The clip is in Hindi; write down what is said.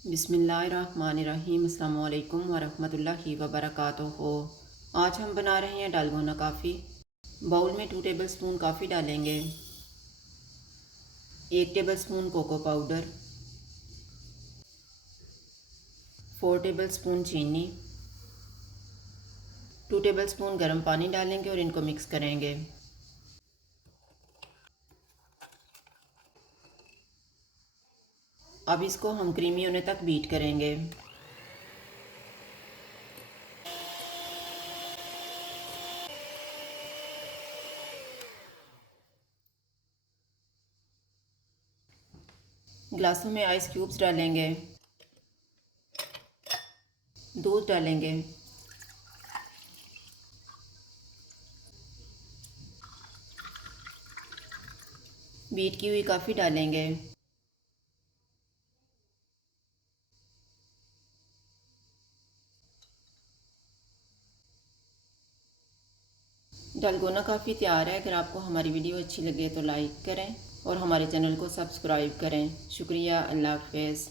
बिस्मिल्लाहिर्रहमानिर्रहीम। अस्सलामु अलैकुम वरहमतुल्लाहि वबरकातुहू। आज हम बना रहे हैं डालगोना काफ़ी। बाउल में 2 टेबलस्पून काफ़ी डालेंगे, 1 टेबलस्पून कोको पाउडर, 4 टेबलस्पून चीनी, 2 टेबलस्पून गर्म पानी डालेंगे और इनको मिक्स करेंगे। अब इसको हम क्रीमी होने तक बीट करेंगे। ग्लासों में आइस क्यूब्स डालेंगे, दूध डालेंगे, बीट की हुई काफ़ी डालेंगे, डालगोना काफ़ी तैयार है। अगर आपको हमारी वीडियो अच्छी लगे तो लाइक करें और हमारे चैनल को सब्सक्राइब करें। शुक्रिया। अल्लाह हाफ़िज़।